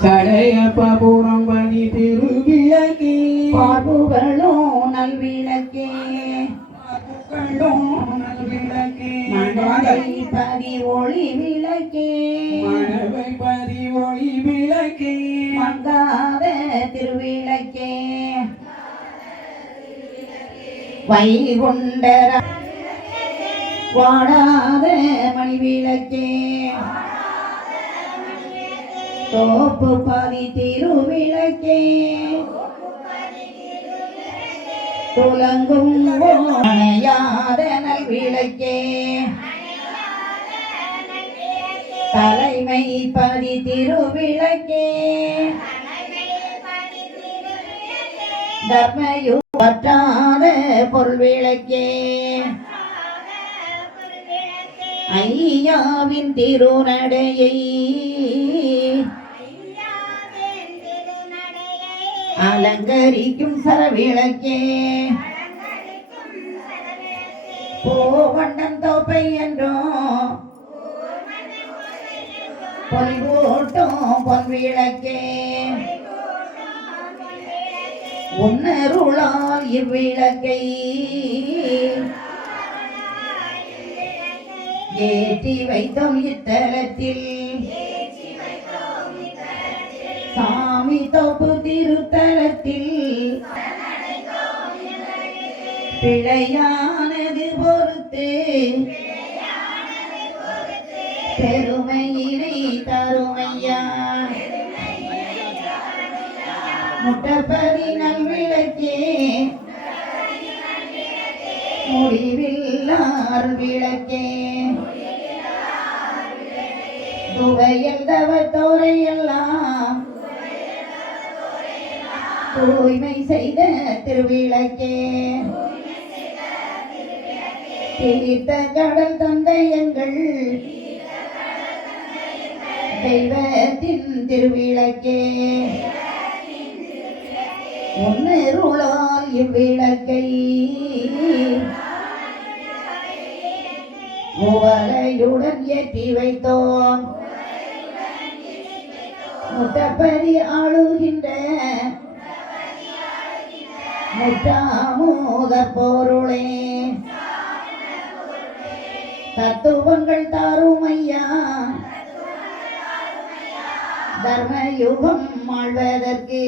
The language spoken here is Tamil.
சடையப்பபுரம் பணி திருவிளக்கே பார்ப்புகளும் நல்விளக்கே மணவை பதி ஒளி விளக்கே மணவை பதி ஒளி விளக்கே மங்காத திருவிளக்கே வைகுண்டர வாடாத மணி விளக்கே தோப்பு பதி திருவிளக்கே துலங்கும் அணையாத நல்விளக்கே தலைமை பதி திருவிளக்கே தர்மயு பற்றாத பொருள்விளக்கே ஐயாவின் திருநடையை அலங்கரிக்கும் சரவிளக்கே பூவண்ணன் தோப்பை என்றோ பொலிவோட்டும் பொன்விளக்கே உன்னருளால் இவ்விளக்கை ஏற்றி வைத்தோம் இத்தலத்தில் சாமி தோப்பு திருத்தலத்தில் பிழையானது பொறுத்து பெருமையினை தருமையா முட்டப்பதி நல்விளக்கே முடிவில்லார் விளக்கே துவையல் தவத்தோரையெல்லாம் தூய்மை செய்த திருவிளக்கே தீர்த்த கடல் தந்தையங்கள் தெய்வத்தின் திருவிளக்கே உன்னருளால் இவ்விளக்கை உவலையுடன் ஏற்றி வைத்தோம் முட்டப்பதி ஆளுகின்ற முற்றாமோத பொருளே தத்துவங்கள் தாருமையா தர்மயுகம் ஆழ்வதற்கு